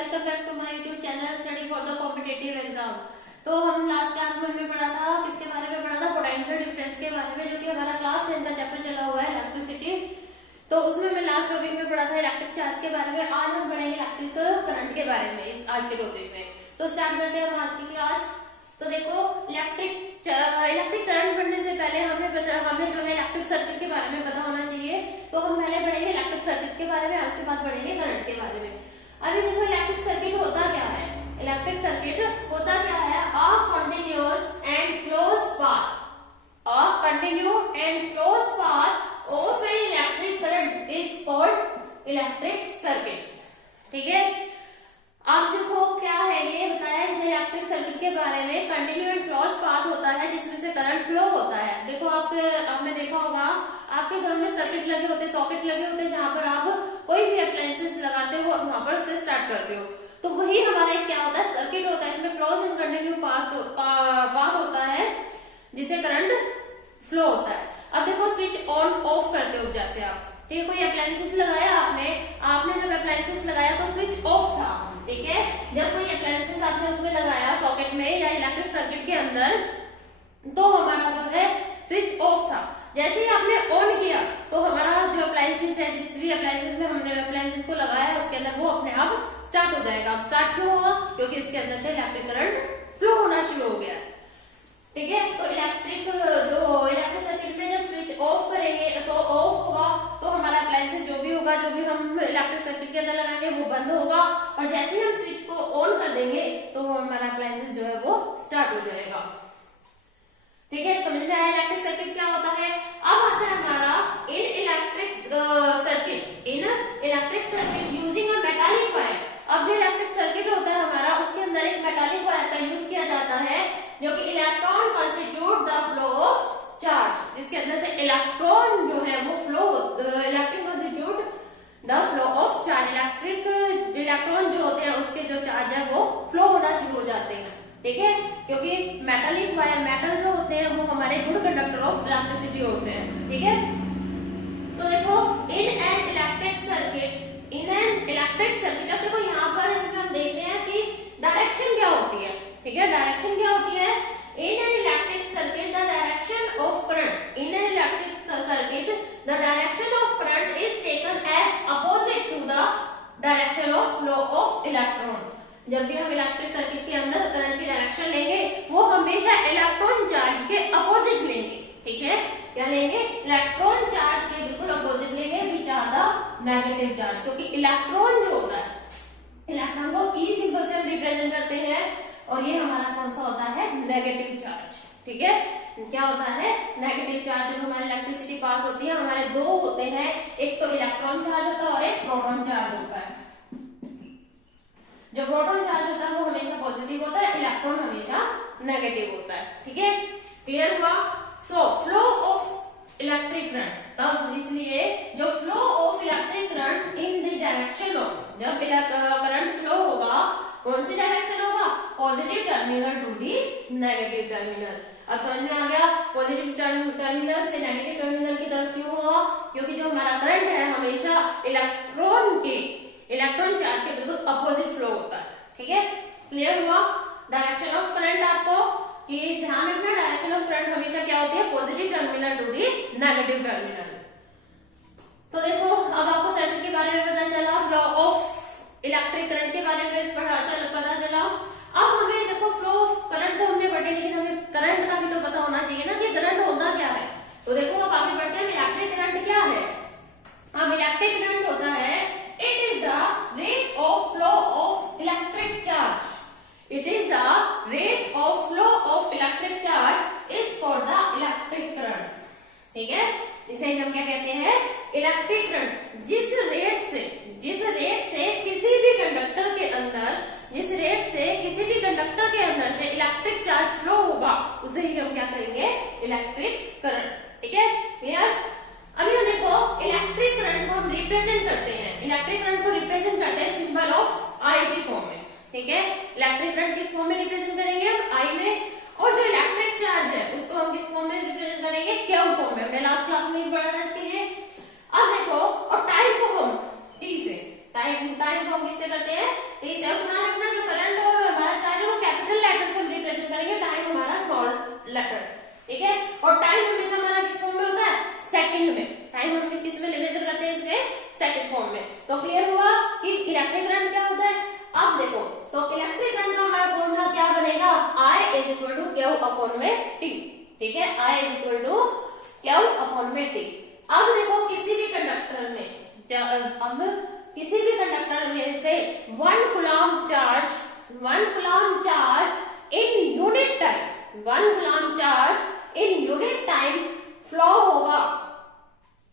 Welcome back to my YouTube channel study for the competitive exam. तो हम last class में हमने पढ़ा था, किसके बारे में पढ़ा था? पोटेंशियल डिफरेंस के बारे में, जो कि हमारा क्लास 10 का चैप्टर चला हुआ है इलेक्ट्रिसिटी। तो उसमें मैं लास्ट टॉपिक में पढ़ा था इलेक्ट्रिक चार्ज के बारे में। आज हम पढ़ेंगे इलेक्ट्रिक करंट के बारे में इस आज के टॉपिक में। तो स्टार्ट करते हैं हम आज की क्लास। तो देखो, इलेक्ट्रिक करंट पढ़ने से पहले हमें जो है इलेक्ट्रिक सर्किट के बारे में पता होना चाहिए। तो हम पहले पढ़ेंगे इलेक्ट्रिक सर्किट के बारे में, उसके बाद पढ़ेंगे करंट के बारे में। अभी देखो, इलेक्ट्रिक सर्किट होता क्या है? इलेक्ट्रिक सर्किट होता क्या है? अ continuous and closed path, a continue and closed path of an electric current is called electric circuit. ठीक है, आप देखो क्या है ये बताया इसने इलेक्ट्रिक सर्किट के बारे में। कंटिन्यू एंड क्लोज पाथ होता है जिसमें से करंट फ्लो होता है। देखो, आपने देखा होगा आपके घर में सर्किट लगे होते, सॉकेट लगे होते, जहां पर आप कोई भी अप्लायंसेस लगाते हो, वहां पर से स्टार्ट करते हो। तो वही हमारा क्या होता है? सर्किट होता है। इसमें क्लोज एंड कंटिन्यू पाथ होता है जिससे करंट फ्लो होता है। अब देखो, स्विच ऑन ऑफ करते हो जैसे आप, ठीक है, कोई अप्लायंसेस लगाया आपने जब अप्लायंसेस लगाया तो स्विच ऑफ था। ठीक है, जब कोई अप्लायंसेस आपने उसमें लगाया सॉकेट में या इलेक्ट्रिक सर्किट के अंदर, तो हमारा जो है स्विच ऑफ था। जैसे ही आपने ऑन किया तो हमारा जो अप्लायंसेस है, जिस भी अप्लायंसेस में हमने अप्लायंसेस को लगाया उसके अंदर वो अपने आप स्टार्ट हो जाएगा। अब स्टार्ट क्यों होगा? क्योंकि इसके अंदर से इलेक्ट्रिक करंट फ्लो होना शुरू हो गया। ठीक है, तो इलेक्ट्रिक सर्किट में जब स्विच ऑफ करेंगे तो ऑफ होगा, तो हमारा अप्लायंसेस जो भी हम इलेक्ट्रिक सर्किट के अंदर लगाएंगे वो बंद होगा, और जैसे ही हम स्विच को ऑन कर देंगे तो हमारा अप्लायंसेस जो है वो स्टार्ट हो जाएगा। ठीक है, समझ में आया इलेक्ट्रिक सर्किट क्या होता है? अब आता है हमारा इन electric circuit using a metallic wire. अब जो इलेक्ट्रिक सर्किट होता है हमारा, उसके अंदर एक मेटालिक वायर का यूज किया जाता है, जो कि electron constitute the flow of charge. इसके अंदर से इलेक्ट्रॉन जो है वो electric constitute the flow of charge. Electron जो होते हैं उसके जो चार्ज है वो फ्लो होना शुरू हो जाते हैं। ठीक है, क्योंकि मेटालिक वायर, मेटल जो होते हैं वो हमारे गुड कंडक्टर ऑफ इलेक्ट्रिसिटी होते हैं। ठीक है, तो देखो, इन एन इलेक्ट्रिक सर्किट अब देखो यहाँ पर इसमें हम देख रहे हैं कि डायरेक्शन क्या होती है। ठीक है, डायरेक्शन क्या होती है? In an electric circuit the direction of current, in an electric circuit the direction of current is taken as opposite to the direction of flow of electron. जब भी हम इलेक्ट्रिक सर्किट के अंदर करंट की direction लेंगे वो हमेशा electron charge के अपोजिट लेंगे। ठीक है, क्या लेंगे? इलेक्ट्रॉन चार्ज के बिल्कुल अपोजिट लेंगे, which are the negative charge. क्योंकि इलेक्ट्रॉन जो होता है, इलेक्ट्रॉन को ई सिंबल से हम रिप्रेजेंट करते हैं, और ये हमारा कौन सा होता है? Negative charge. ठीक है, क्या होता है? Negative charge. जब हमारी इलेक्ट्रिसिटी पास होती है, हमारे दो होते हैं, एक तो इलेक्ट्रॉन चार्ज होता है और एक प्रोटॉन चार्ज होता है। जो प्रोटॉन चार्ज होता है वो हमेशा पॉजिटिव होता है, इलेक्ट्रॉन हमेशा नेगेटिव होता है। ठीक है, क्लियर हुआ? So flow of electric current, तब इसलिए जो flow of electric current in the direction of, जब करंट फ्लो होगा कौन सी डायरेक्शन होगा? Positive terminal to the negative terminal. अब समझ में आ गया पॉजिटिव टर्मिनल से नेगेटिव टर्मिनल की तरफ क्यों होगा? क्योंकि जो हमारा करंट है हमेशा इलेक्ट्रॉन चार्ज के बिल्कुल अपोजिट फ्लो होता है। ठीक है, क्लियर हुआ? डायरेक्शन ऑफ करंट आपको कि ध्यान रखना, डायरेक्शन ऑफ करंट हमेशा क्या होती है? Positive terminal to the negative terminal. तो देखो, अब आपको सर्किट के बारे में पता चला, फ्लो ऑफ इलेक्ट्रिक करंट के बारे में पता चला। अब हमें देखो, फ्लो ऑफ करंट तो हमने पढ़े, लेकिन हमें करंट का भी तो पता होना चाहिए ना कि करंट होता क्या है। तो देखो, अब आगे बढ़ते हैं, इलेक्ट्रिक करंट क्या है? अब इलेक्ट्रिक करंट होता है, it is the rate of flow of electric charge. It is the rate of flow of electric charge is for the electric current. ठीक है, इसे हम क्या कहते हैं? Electric current. जिस रेट से किसी भी कंडक्टर के अंदर से इलेक्ट्रिक चार्ज फ्लो होगा, उसे ही हम क्या कहेंगे? Electric current. ठीक है, क्लियर? अभी हम देखो, इलेक्ट्रिक करंट को हम रिप्रेजेंट करते हैं, इलेक्ट्रिक करंट को रिप्रेजेंट करते हैं सिंबल ऑफ आई की फॉर्म में। ठीक है, इलेक्ट्रिक करंट किस फॉर्म में रिप्रेजेंट करेंगे? हम आई में। और जो इलेक्ट्रिक चार्ज है उसको हम किस फॉर्म में रिप्रेजेंट करेंगे? क्यू फॉर्म में। हमने लास्ट क्लास में ही पढ़ा था इसके लिए। अब देखो, और टाइम को हम टी से, टाइम को हम किससे करते हैं? तो इसे ध्यान रखना, जो करंट और हमारा चार्ज है वो कैपिटल लेटर से हम रिप्रेजेंट करेंगे, टाइम हमारा स्मॉल लेटर, ठीक है। और टाइम हमेशा हमारा किस फॉर्म में होता है, सेकंड में। टाइम हम किस में मेजर करते हैं, इसमें सेकंड फॉर्म में। तो क्लियर हुआ कि इलेक्ट्रिक करंट क्या होता है। अब देखो, तो इलेक्ट्रिक करंट का हमारा फॉर्मूला क्या बनेगा, I is equal to Q upon में T, ठीक है। I is equal to Q upon में T। अब देखो किसी भी कंडक्टर में से 1 coulomb charge in unit time, 1 coulomb charge in unit time flow होगा,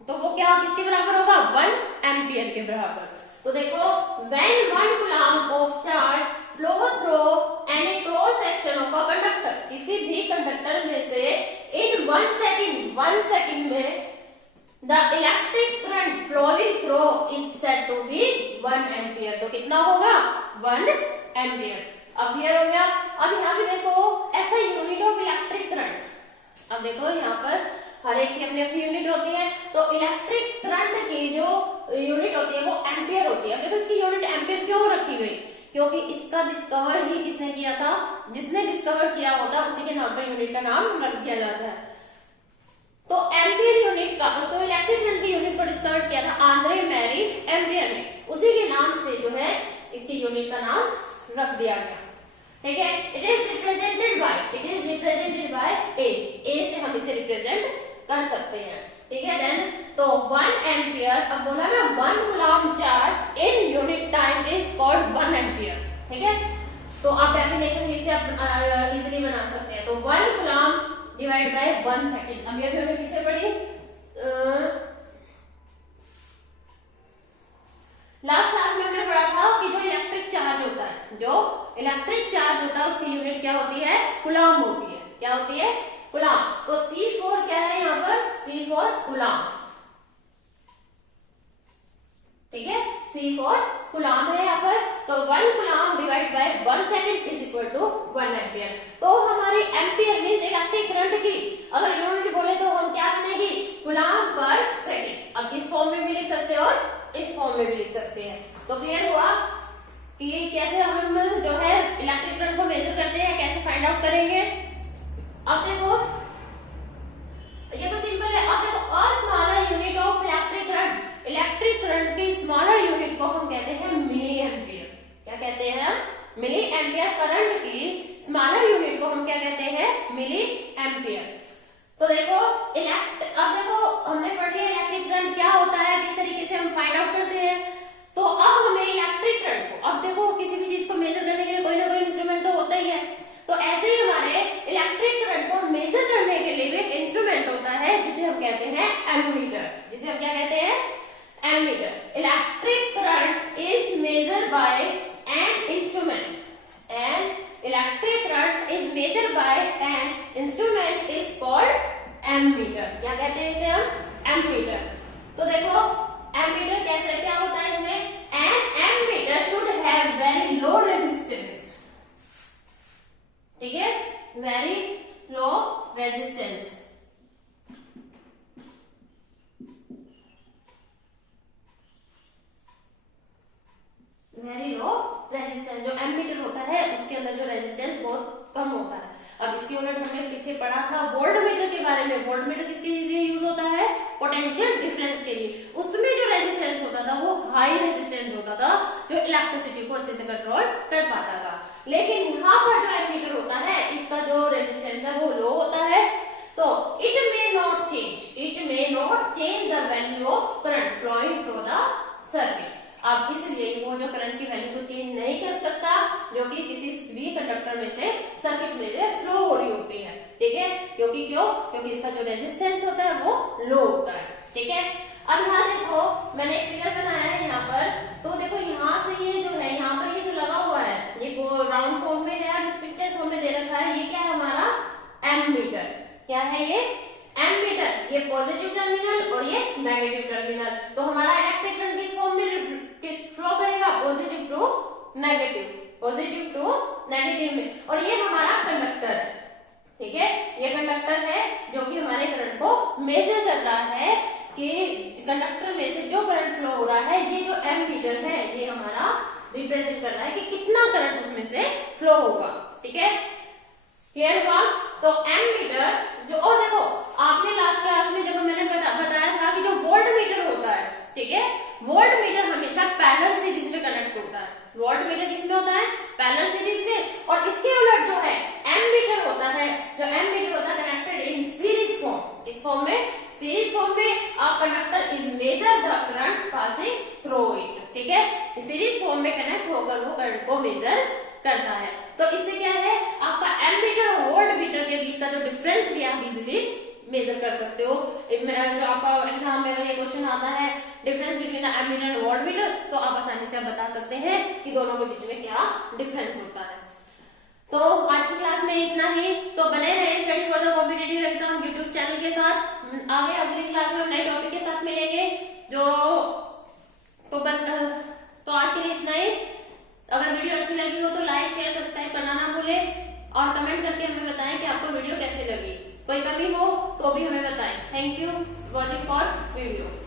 तो वो क्या किसके बराबर होगा, 1 एम्पियर के बराबर। तो देखो, when 1 coulomb of charge flow through any cross section of a conductor, किसी भी कंडक्टर में से in 1 second में the electric current flowing through is said to be 1 ampere। तो कितना होगा, 1 एम्पियर। अब क्लियर हो गया। अब यहाँ पे देखो ऐसा यूनिट ऑफ इलेक्ट्रिक करंट, अब देखो यहाँ पर हर एक की अपनी अपनी यूनिट होती है। तो इलेक्ट्रिक करंट की जो यूनिट होती है वो एम्पियर होती है। देखो इसकी यूनिट एम्पियर क्यों रखी गई, क्योंकि इसका डिस्कवर ही किसने किया था, जिसने डिस्कवर किया होता है उसी के नाम पर यूनिट का नाम रख दिया जाता है। तो एम्पियर यूनिट का, तो इलेक्ट्रिक करंट की यूनिट को डिस्कवर किया था आंद्रे मैरी एम्पियर ने, उसी के नाम से जो है इसकी यूनिट का नाम रख दिया गया, ठीक है। इट इज रिप्रेजेंटेड बाय ए से हम इसे रिप्रेजेंट कर सकते हैं, ठीक है। देन तो 1 एम्पियर, अब बोला ना 1 coulomb charge in unit time is called 1 ampere, ठीक है। तो आप डेफिनेशन इससे इजीली बना सकते हैं। तो 1 कूलम्ब डिवाइड बाय 1 सेकंड। अब ये भी हमें पीछे पढ़ी, लास्ट क्लास में हमने पढ़ा था कि जो इलेक्ट्रिक चार्ज होता है उसकी यूनिट क्या होती है, कूलम्ब होती है। क्या होती है, कूलम्ब। तो C4 क्या है यहाँ पर, C4 कूलम्ब, ठीक है। C4 कूलम्ब है यहाँ पर। तो 1 coulomb divide by 1 second is equal to 1 ampere. तो हमारी एम्पियर मींस इलेक्ट्रिक करंट की अगर यूनिट बोले तो हम क्या बनेगी, कूलम्ब पर सेकंड। अब इस फॉर्म में भी लिख सकते हैं और इस फॉर्म में भी लिख सकते हैं। तो क्लियर हुआ कि कैसे हम जो है इलेक्ट्रिक करंट को मेजर करते हैं, कैसे फाइंड आउट करेंगे। अब देखो ये तो सिंपल है। अब देखो a smaller unit of electric current की स्मॉलर यूनिट को हम कहते हैं मिली एम्पियर। क्या कहते हैं, मिली एम्पियर। करंट की स्मॉलर यूनिट को हम क्या कहते हैं, मिली एम्पियर। तो देखो अब देखो हमने पढ़ लिया इलेक्ट्रिक करंट क्या होता है, किस तरीके से हम फाइंड आउट करते हैं। तो अब हमें इलेक्ट्रिक करंट को, अब देखो किसी भी चीज को मेजर करने के लिए कोई ना कोई इंस्ट्रूमेंट तो होता ही है। तो ऐसे ही हमारे इलेक्ट्रिक करंट को मेजर करने के लिए भी एक इंस्ट्रूमेंट होता है जिसे हम कहते हैं एमीटर, जिसे हम क्या कहते हैं, ammeter. Electric current is measured by an instrument, and electric current is measured by an instrument is called ammeter. क्या कहते हैं इसे हम, एमीटर। तो देखो एमीटर कैसे क्या होता है इसमें, an ammeter should have very low resistance, ठीक है, very low resistance. Very low resistance, जो एमीटर होता है उसके अंदर जो रेजिस्टेंस बहुत कम होता है। अब इसके उलट हमने पीछे पढ़ा था वोल्टमीटर के बारे में। वोल्टमीटर किसके लिए यूज होता है, पोटेंशियल डिफरेंस के लिए। उसमें जो रेजिस्टेंस होता था वो हाई रेजिस्टेंस होता था, जो इलेक्ट्रिसिटी को अच्छे से कंट्रोल कर पाता था। लेकिन यहाँ पर जो एमीटर होता है इसका जो रेजिस्टेंस है वो लो होता है। तो it may not change the value of current flowing through the circuit. अब इसलिए वो जो करंट की वैल्यू को चेंज नहीं कर सकता जो कि किसी भी कंडक्टर में से सर्किट में से फ्लो हो रही होती है, ठीक है। क्योंकि इसका जो रेजिस्टेंस होता है वो लो होता है, ठीक है। अब यहाँ देखो मैंने एक फिगर बनाया है यहाँ पर। तो देखो यहाँ से ये जो है, यहाँ पर ये जो लगा हुआ है ये राउंड फॉर्म में है और इस पिक्चर फॉर्म में दे रखा है। ये क्या है हमारा एमीटर। क्या है ये, एमीटर। ये पॉजिटिव टर्मिनल और ये नेगेटिव टर्मिनल। तो हमारा इलेक्ट्रिक करंट किस फॉर्म में फ्लो करेगा, पॉजिटिव टू नेगेटिव में। और ये हमारा कंडक्टर है, ठीक है। ये कंडक्टर है जो कि हमारे करंट को मेजर कर रहा है कि कंडक्टर में से जो करंट फ्लो हो रहा है, ये जो एमीटर है ये हमारा रिप्रेजेंट कर रहा है कि थ्रो इट, ठीक है। सीरीज फॉर्म में कनेक्ट होकर वो करंट को मेजर करता है। तो इससे क्या है, आपका एमीटर और वोल्ट मीटर के बीच का जो डिफरेंस भी आप इजीली मेजर कर सकते हो। जो आपका एग्जाम में अगर ये क्वेश्चन आता है difference between ammeter and voltmeter, तो आप आसानी से बता सकते हैं कि दोनों के बीच में क्या डिफरेंस होता है। तो आज की क्लास में इतना ही। तो बने रहे study for the competitive exam YouTube channel के साथ। आगे अगली क्लास में नए टॉपिक के साथ मिलेंगे। तो आज के लिए इतना ही। अगर वीडियो अच्छी लगी हो तो लाइक शेयर सब्सक्राइब करना ना भूलें और कमेंट करके हमें बताएं कि आपको वीडियो कैसे लगी। कोई कमी हो तो भी हमें बताएं। Thank you watching for video.